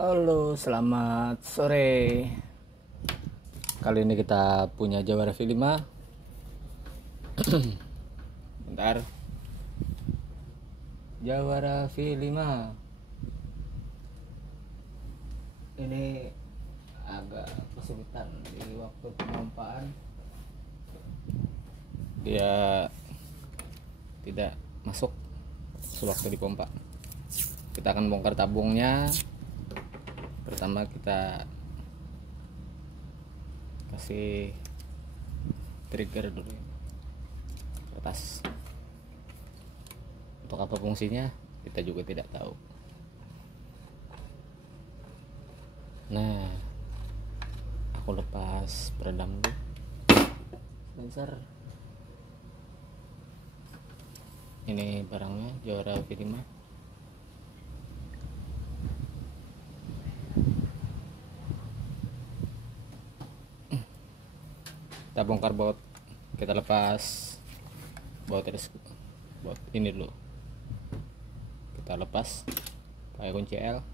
Halo, selamat sore. Kali ini kita punya Jawara V5. Bentar. Jawara V5. Ini agak kesulitan di waktu pemompaan. Dia tidak masuk sewaktu dipompa. Kita akan bongkar tabungnya. Pertama kita kasih trigger dulu ke atas. Untuk apa fungsinya kita juga tidak tahu. Nah, aku lepas peredam dulu. Sensor. Ini barangnya Jawara V5. Kita bongkar baut, kita lepas baut ini dulu, kita lepas pakai kunci L.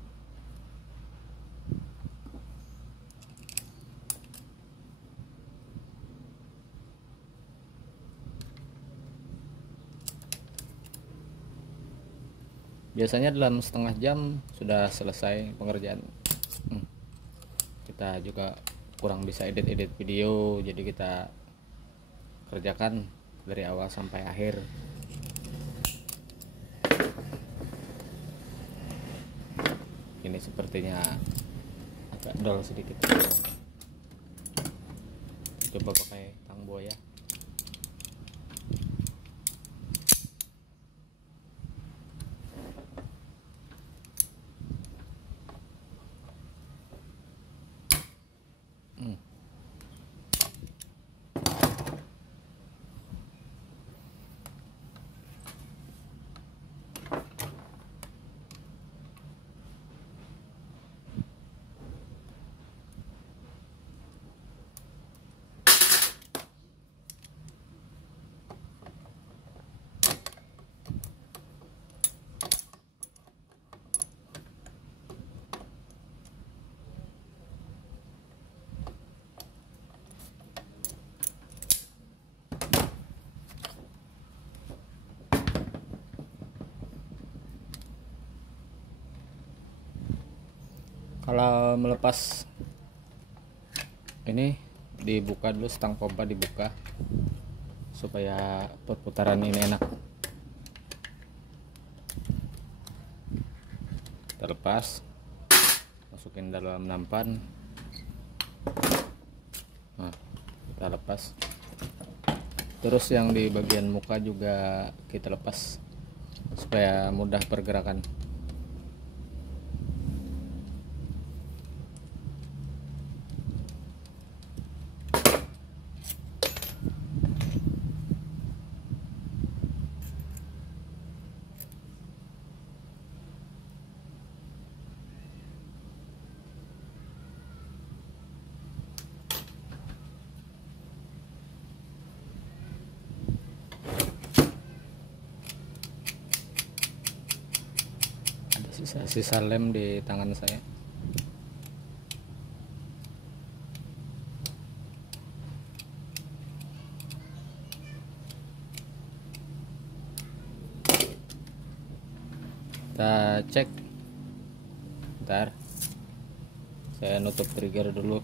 Biasanya dalam setengah jam sudah selesai pengerjaan. Kita juga kurang bisa edit video, jadi kita kerjakan dari awal sampai akhir. Ini sepertinya agak dol sedikit, coba pakai tang buaya. Kalau melepas ini dibuka dulu, stang pompa dibuka supaya perputaran ini enak. Kita lepas, masukin dalam nampan. Nah, kita lepas. Terus yang di bagian muka juga kita lepas supaya mudah pergerakan. Sisa lem di tangan saya. Kita cek. Bentar, saya nutup trigger dulu.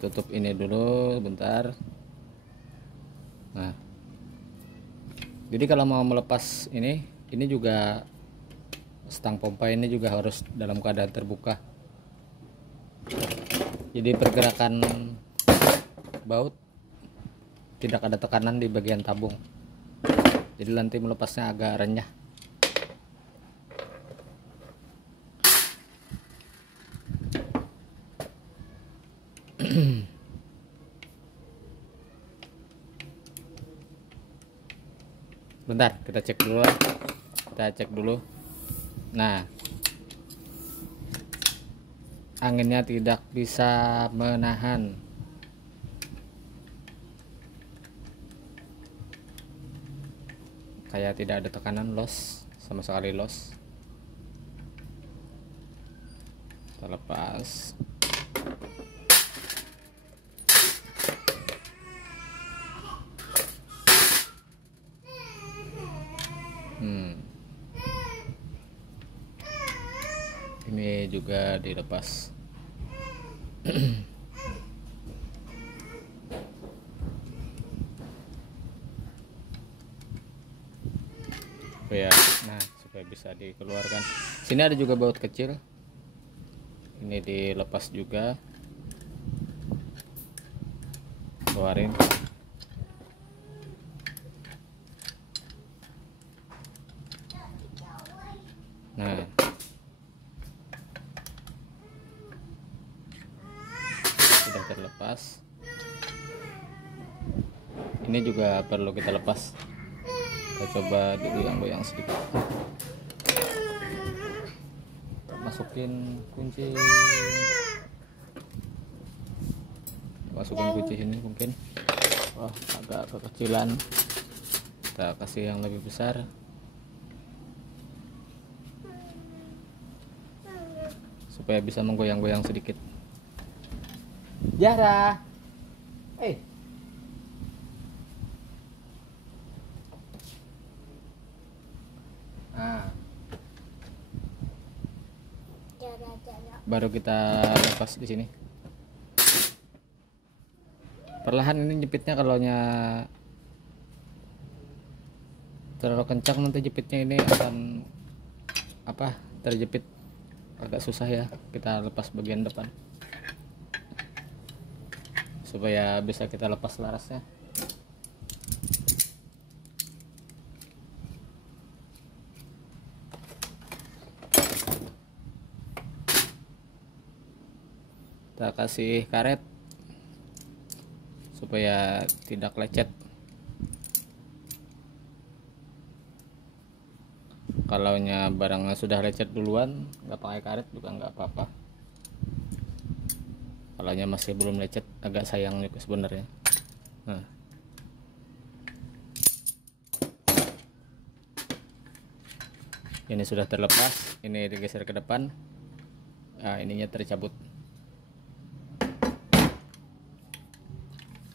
Tutup ini dulu bentar. Nah, jadi kalau mau melepas ini juga stang pompa ini juga harus dalam keadaan terbuka, jadi pergerakan baut tidak ada tekanan di bagian tabung, jadi nanti melepasnya agak renyah. Bentar, kita cek dulu. Nah, anginnya tidak bisa menahan. Kayak tidak ada tekanan, los, sama sekali los. Kita lepas. Ini juga dilepas. Supaya bisa dikeluarkan. Sini ada juga baut kecil. Ini dilepas juga. Keluarin. Nah, sudah terlepas. Ini juga perlu kita lepas. Kita coba digoyang-goyang sedikit. Masukin kunci sini mungkin. Wah, agak kekecilan. Kita kasih yang lebih besar. Supaya bisa menggoyang-goyang sedikit. Zahra, baru kita lepas di sini. Perlahan ini jepitnya, kalau terlalu kencang nanti jepitnya ini akan terjepit, agak susah ya. Kita lepas bagian depan supaya bisa kita lepas larasnya. Kita kasih karet supaya tidak lecet. Kalau barangnya sudah lecet duluan, nggak pakai karet juga nggak apa-apa. Kalau masih belum lecet, agak sayang juga sebenarnya. Nah, ini sudah terlepas. Ini digeser ke depan. Nah, ininya tercabut.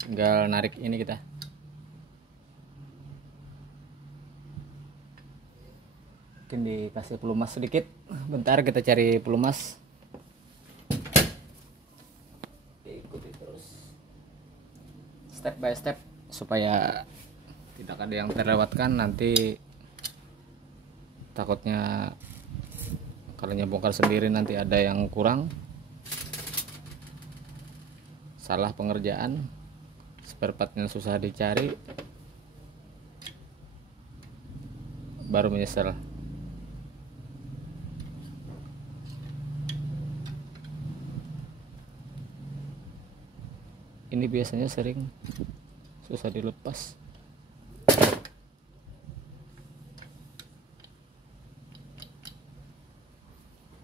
Tinggal narik ini kita. Mungkin dikasih pelumas sedikit. Bentar, kita cari pelumas. Ikuti terus step by step supaya tidak ada yang terlewatkan. Nanti takutnya kalau bongkar sendiri nanti ada yang kurang, salah pengerjaan, spare partnya susah dicari, baru menyesal. Ini biasanya sering susah dilepas.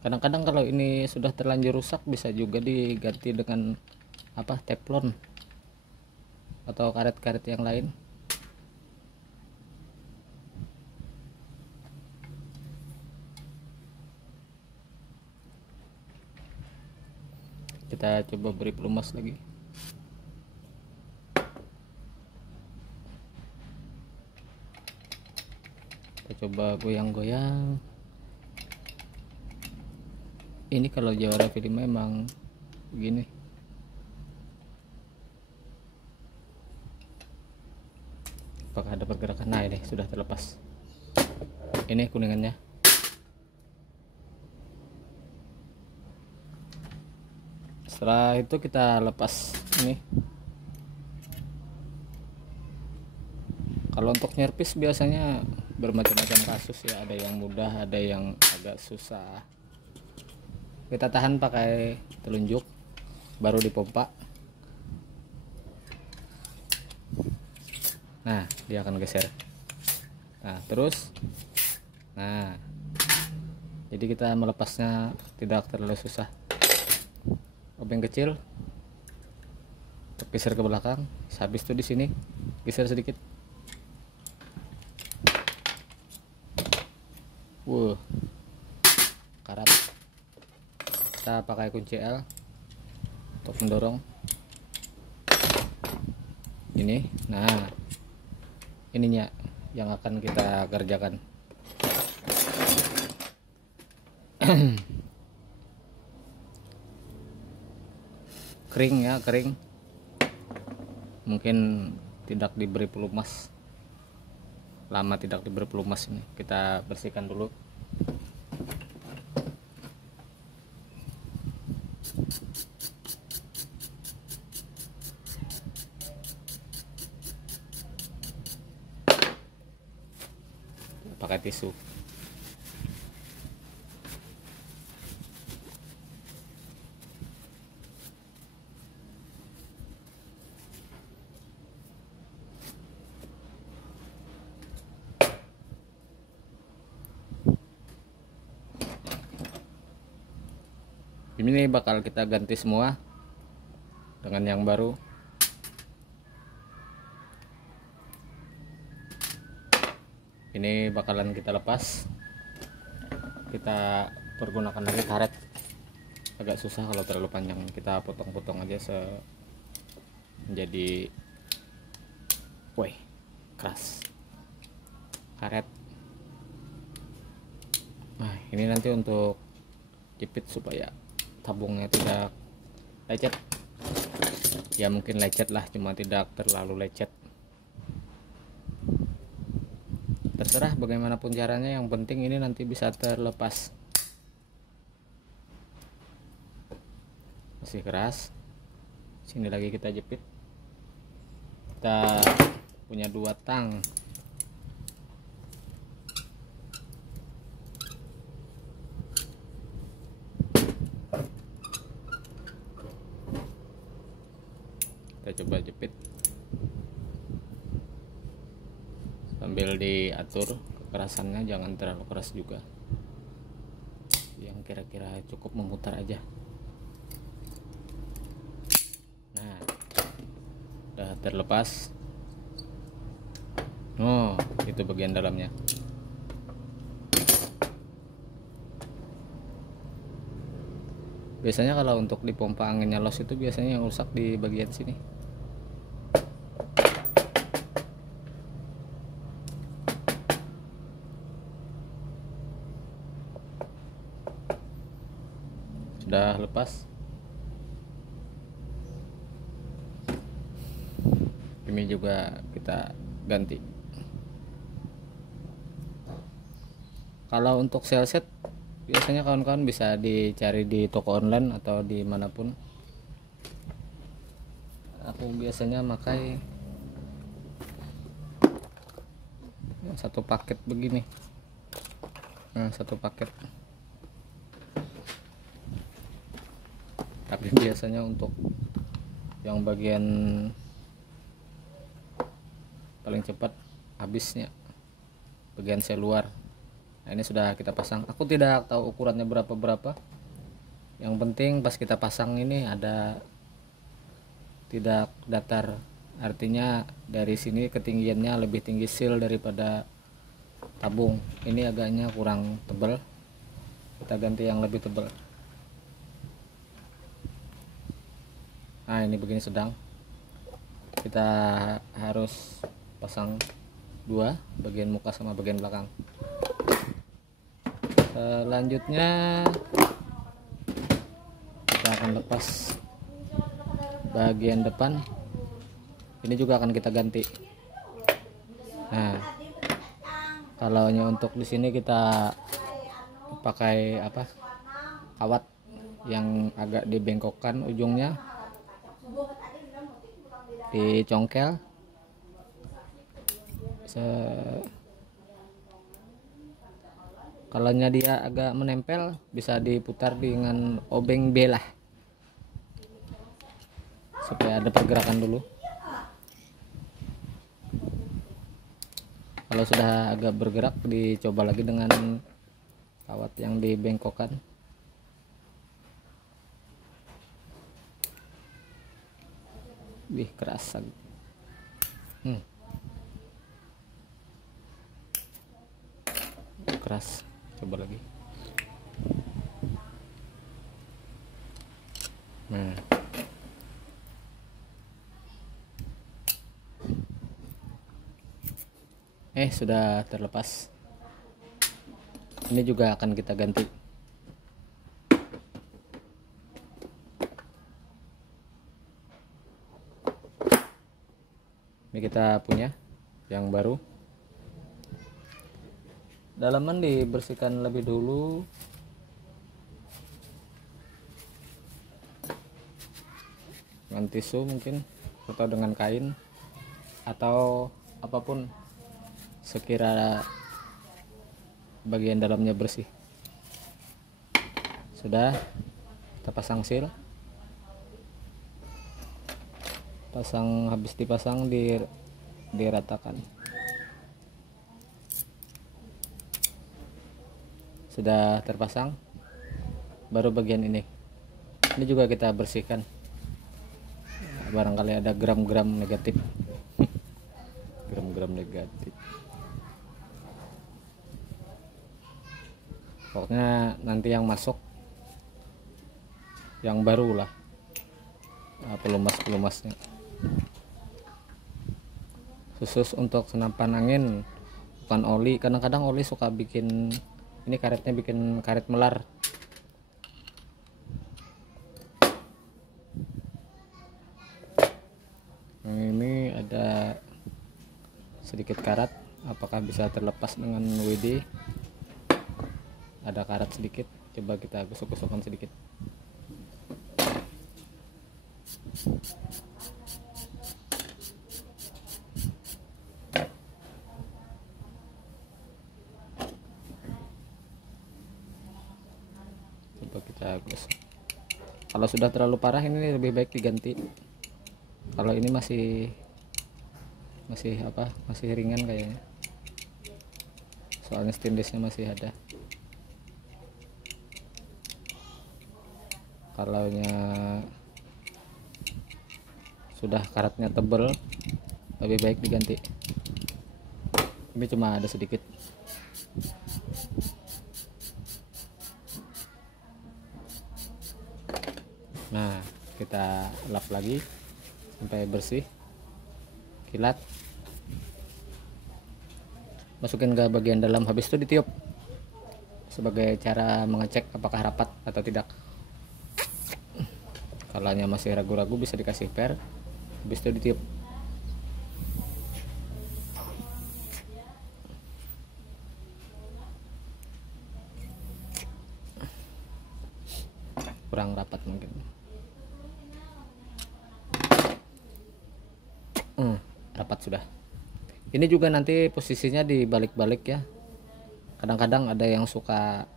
Kadang-kadang kalau ini sudah terlanjur rusak, bisa juga diganti dengan teflon atau karet-karet yang lain. Kita coba beri pelumas lagi. Kita coba goyang-goyang. Ini kalau Jawara V5 memang begini. Apakah ada pergerakan? Nah, ini sudah terlepas. Ini kuningannya. Setelah itu kita lepas ini. Kalau untuk nyerpis biasanya bermacam-macam kasus ya, ada yang mudah, ada yang agak susah. Kita tahan pakai telunjuk, baru dipompa. Nah, dia akan geser. Nah, terus, jadi kita melepasnya tidak terlalu susah. obeng kecil, geser ke belakang. Habis itu di sini geser sedikit. Karat. Kita pakai kunci L untuk mendorong ini. Nah, ininya yang akan kita kerjakan. Kering ya, kering. Mungkin tidak diberi pelumas, lama tidak diberi pelumas. Ini kita bersihkan dulu. Pakai tisu. Ini bakal kita ganti semua dengan yang baru. Ini bakalan kita lepas. Kita pergunakan lagi karet. Agak susah kalau terlalu panjang. Kita potong-potong aja menjadi keras karet. Nah, ini nanti untuk jepit supaya tabungnya tidak lecet. Ya mungkin lecet lah, cuma tidak terlalu lecet. Terserah bagaimanapun caranya, yang penting ini nanti bisa terlepas. Masih keras. Sini lagi kita jepit. Kita punya 2 tang. Kita coba jepit sambil diatur kekerasannya, jangan terlalu keras juga, yang kira-kira cukup memutar aja. Nah, udah terlepas. Oh, itu bagian dalamnya. Biasanya kalau untuk di pompa anginnya los itu biasanya yang rusak di bagian sini. Sudah lepas. Ini juga kita ganti. Kalau untuk shell set biasanya kawan-kawan bisa dicari di toko online atau dimanapun. Aku biasanya pakai satu paket begini. Nah, satu paket. Tapi biasanya untuk yang bagian paling cepat habisnya bagian sel luar. Nah, ini sudah kita pasang. Aku tidak tahu ukurannya berapa. Yang penting pas kita pasang ini ada tidak datar. Artinya dari sini ketinggiannya lebih tinggi seal daripada tabung. Ini agaknya kurang tebal. Kita ganti yang lebih tebal. Nah, ini begini sedang. Kita harus pasang 2, bagian muka sama bagian belakang. Selanjutnya kita akan lepas bagian depan. Ini juga akan kita ganti. Nah, kalau untuk di sini kita pakai kawat yang agak dibengkokkan ujungnya, dicongkel. Kalau dia agak menempel bisa diputar dengan obeng B lah, supaya ada pergerakan dulu. Kalau sudah agak bergerak, dicoba lagi dengan kawat yang dibengkokkan. Wih, keras. Keras. Coba lagi. Nah, sudah terlepas. Ini juga akan kita ganti. Ini kita punya yang baru. Dalaman dibersihkan lebih dulu. Dengan tisu mungkin, atau dengan kain, atau apapun sekira bagian dalamnya bersih. Sudah, kita pasang seal. Habis dipasang diratakan. Sudah terpasang, baru bagian ini juga kita bersihkan. Barangkali ada gram-gram negatif. Gram-gram negatif. Pokoknya nanti yang masuk yang baru lah, pelumas-pelumasnya. Khusus untuk senapan angin, bukan oli. Kadang-kadang oli suka bikin ini, karetnya bikin karet melar. Nah, ini ada sedikit karat, apakah bisa terlepas dengan WD? Ada karat sedikit, coba kita gosok-gosokkan sedikit. Coba kita gosok. Kalau sudah terlalu parah ini lebih baik diganti. Kalau ini masih ringan kayaknya, soalnya stainlessnya masih ada. Kalau sudah karatnya tebal, lebih baik diganti. Ini cuma ada sedikit. Nah, kita lap lagi sampai bersih, kilat. Masukin ke bagian dalam, habis itu ditiup sebagai cara mengecek apakah rapat atau tidak. Kalau masih ragu-ragu bisa dikasih per, habis itu ditiup. Kurang rapat mungkin. Rapat sudah. Ini juga nanti posisinya dibalik-balik ya. Kadang-kadang ada yang suka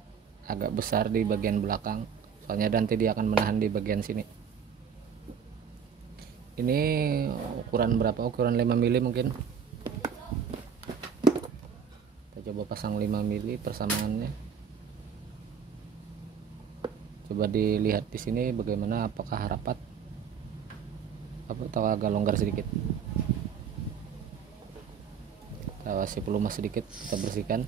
agak besar di bagian belakang, soalnya nanti dia akan menahan di bagian sini. Ini ukuran berapa? Ukuran 5 mili mungkin. Kita coba pasang 5 mili persamaannya. Coba dilihat di sini bagaimana, apakah rapat atau agak longgar sedikit. Kita awasi pelumas sedikit, kita bersihkan.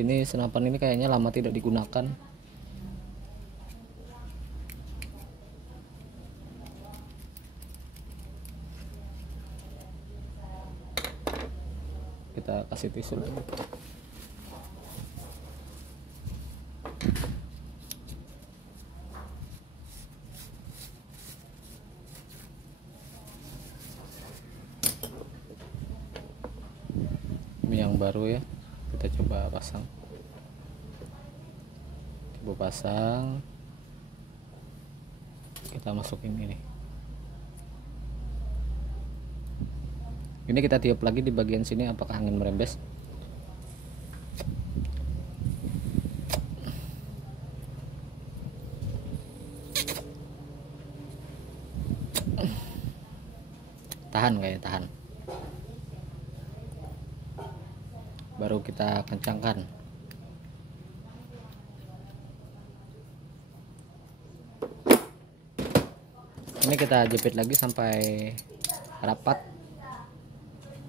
Ini senapan ini kayaknya lama tidak digunakan. Kita kasih tisu lagi. Ini yang baru ya, kita coba pasang. Kita masukin ini kita tiup lagi di bagian sini, apakah angin merembes. Tahan. Baru kita kencangkan. Ini kita jepit lagi sampai rapat,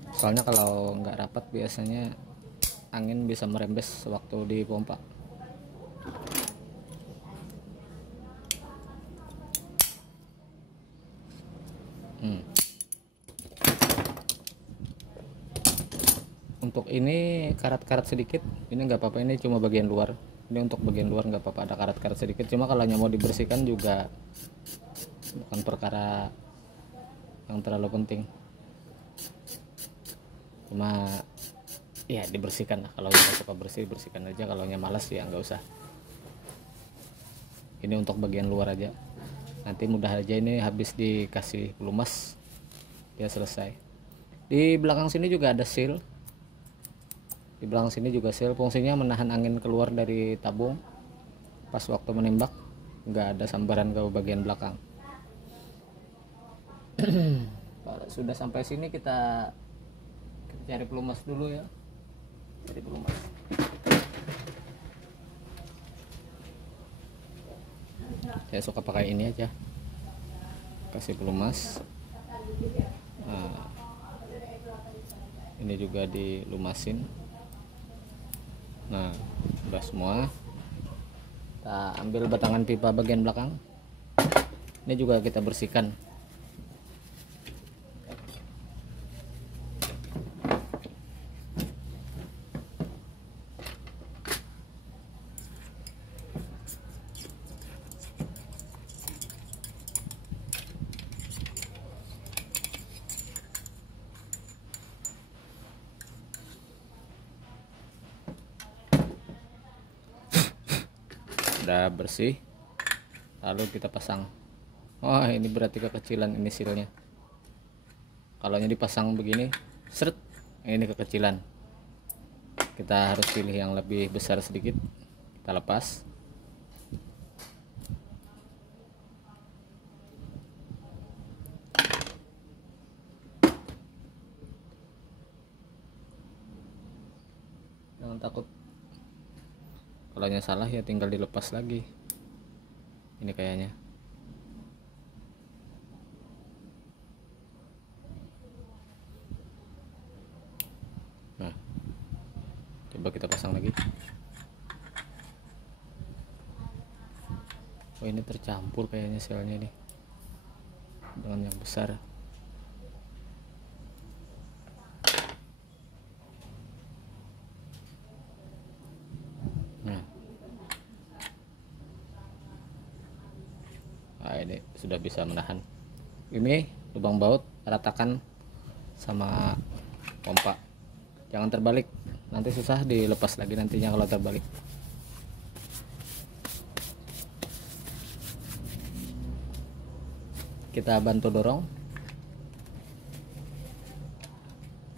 soalnya kalau nggak rapat biasanya angin bisa merembes waktu di pompa. Untuk ini karat-karat sedikit, ini nggak apa-apa, ini cuma bagian luar. Ini untuk bagian luar nggak apa-apa ada karat-karat sedikit, cuma kalau mau dibersihkan juga bukan perkara yang terlalu penting, cuma ya dibersihkan lah. Kalau nggak suka bersih, bersihkan aja. Kalau malas ya nggak usah. Ini untuk bagian luar aja, nanti mudah aja ini habis dikasih pelumas ya selesai. Di belakang sini juga ada seal. Di belakang sini juga seal, fungsinya menahan angin keluar dari tabung pas waktu menembak, nggak ada sambaran ke bagian belakang. Sudah sampai sini kita cari pelumas dulu ya. Cari pelumas. Saya suka pakai ini aja, kasih pelumas. Nah, ini juga dilumasin. Nah, udah semua. Kita ambil batangan pipa bagian belakang. Ini juga kita bersihkan. Udah bersih, lalu kita pasang. Oh, ini berarti kekecilan ini silnya. Kalau dipasang begini seret, ini kekecilan. Kita harus pilih yang lebih besar sedikit. Kita lepas. Jangan takut, kalau salah ya tinggal dilepas lagi. Ini kayaknya. Nah, coba kita pasang lagi. Oh, ini tercampur kayaknya selnya nih dengan yang besar. Nah, ini sudah bisa menahan. Ini lubang baut ratakan sama pompa, jangan terbalik, nanti susah dilepas lagi nantinya kalau terbalik. Kita bantu dorong.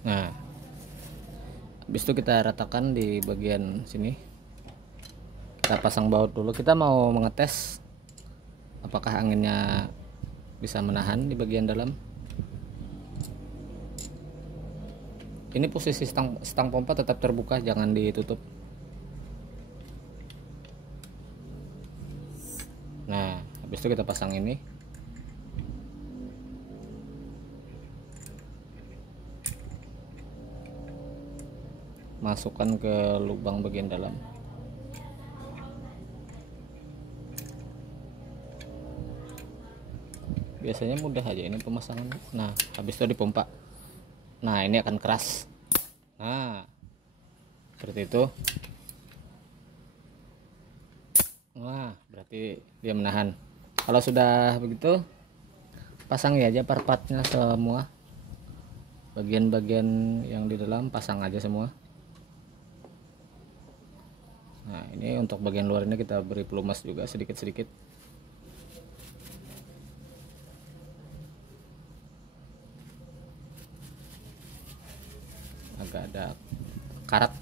Nah, habis itu kita ratakan di bagian sini. Kita pasang baut dulu. Kita mau mengetes apakah anginnya bisa menahan di bagian dalam. Ini posisi stang pompa tetap terbuka, jangan ditutup. Nah, habis itu kita pasang ini. Masukkan ke lubang bagian dalam. Biasanya mudah aja ini pemasangan. Nah, habis itu dipompa. Nah, ini akan keras. Nah, seperti itu. Nah, berarti dia menahan. Kalau sudah begitu, pasang ya aja part-partnya semua. Bagian-bagian yang di dalam pasang aja semua. Nah, ini untuk bagian luar ini kita beri pelumas juga sedikit-sedikit. Agak ada karat.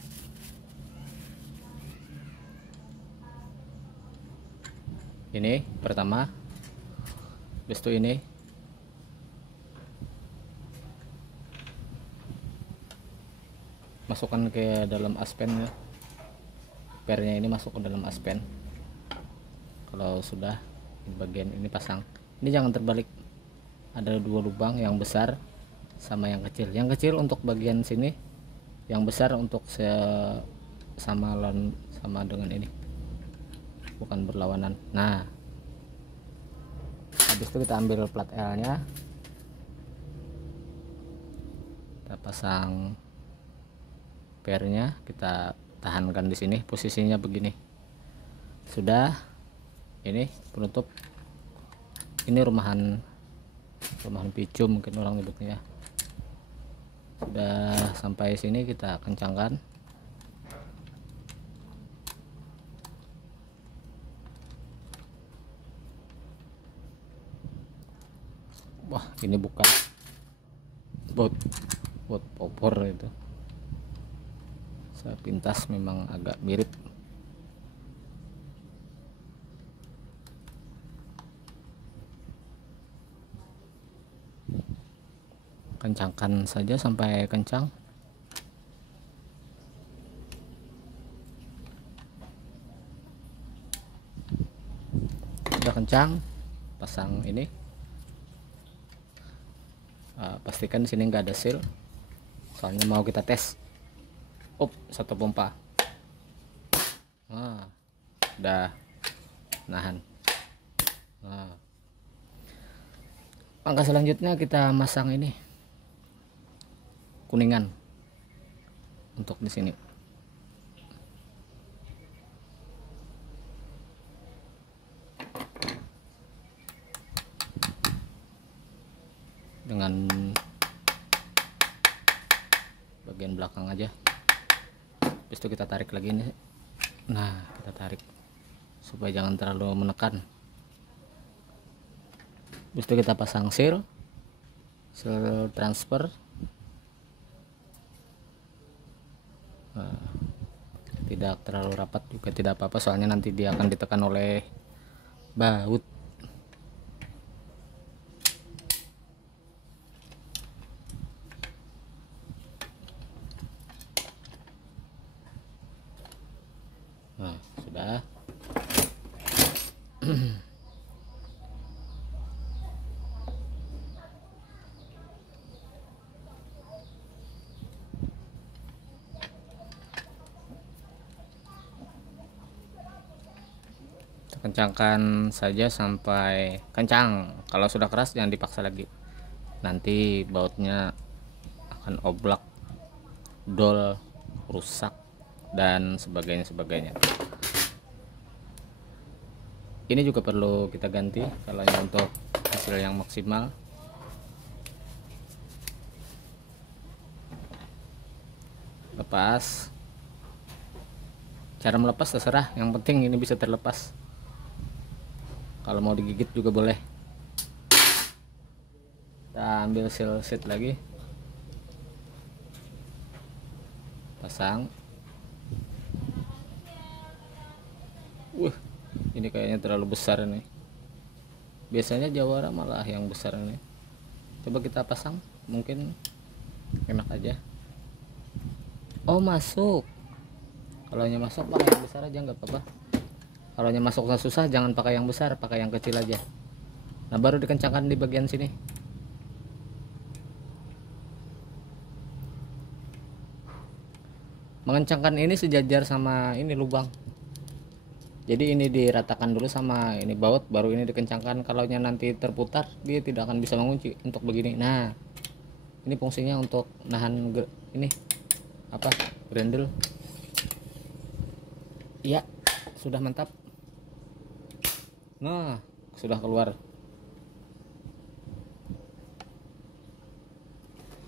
Ini pertama. Habis itu ini. Masukkan ke dalam aspen ya. Pernya ini masuk ke dalam aspen. Kalau sudah, bagian ini pasang. Ini jangan terbalik, ada 2 lubang, yang besar sama yang kecil. Yang kecil untuk bagian sini, yang besar untuk sama dengan ini, bukan berlawanan. Nah, habis itu kita ambil plat L nya, kita pasang pairnya, kita tahankan di sini, posisinya begini. Sudah, ini penutup. Ini rumahan picu mungkin orang nyebutnya ya. Sudah sampai sini, kita kencangkan. Wah, ini bukan bot popor itu. Sepintas memang agak mirip. Kencangkan saja sampai kencang. Sudah kencang, pasang ini. Pastikan di sini nggak ada seal, soalnya mau kita tes. Satu pompa. Udah nahan. Langkah selanjutnya kita masang ini kuningan untuk di sini. Dengan bagian belakang aja. Habis itu kita tarik lagi nih. Nah, kita tarik supaya jangan terlalu menekan. Habis itu kita pasang seal transfer. Tidak terlalu rapat juga tidak apa-apa, soalnya nanti dia akan ditekan oleh baut. Nah, sudah. Kencangkan saja sampai kencang. Kalau sudah keras jangan dipaksa lagi, nanti bautnya akan oblak, dol, rusak, dan sebagainya. Ini juga perlu kita ganti kalau untuk hasil yang maksimal. Lepas, cara melepas terserah, yang penting ini bisa terlepas. Kalau mau digigit juga boleh. Kita ambil seal sheet lagi, pasang. Ini kayaknya terlalu besar nih. Biasanya Jawara malah yang besar ini. Coba kita pasang, mungkin enak aja. Masuk. Kalau masuk pakai yang besar aja nggak apa-apa. Kalau masuknya susah jangan pakai yang besar, pakai yang kecil aja. Nah, baru dikencangkan di bagian sini. Mengencangkan ini sejajar sama ini lubang. Jadi ini diratakan dulu sama ini baut, baru ini dikencangkan. Kalau nanti terputar, dia tidak akan bisa mengunci untuk begini. Nah, ini fungsinya untuk nahan ini apa? Grendel. Iya, sudah mantap. Nah, sudah keluar.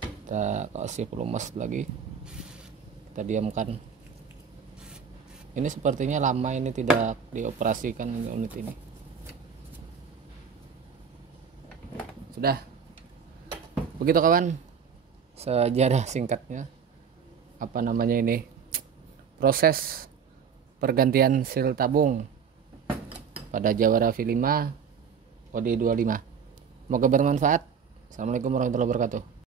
Kita kasih pelumas lagi, kita diamkan. Ini sepertinya lama ini tidak dioperasikan unit ini. Sudah. Begitu kawan, sejarah singkatnya apa namanya ini, proses pergantian seal tabung pada Jawara V5 kode 25. Semoga bermanfaat. Assalamualaikum warahmatullahi wabarakatuh.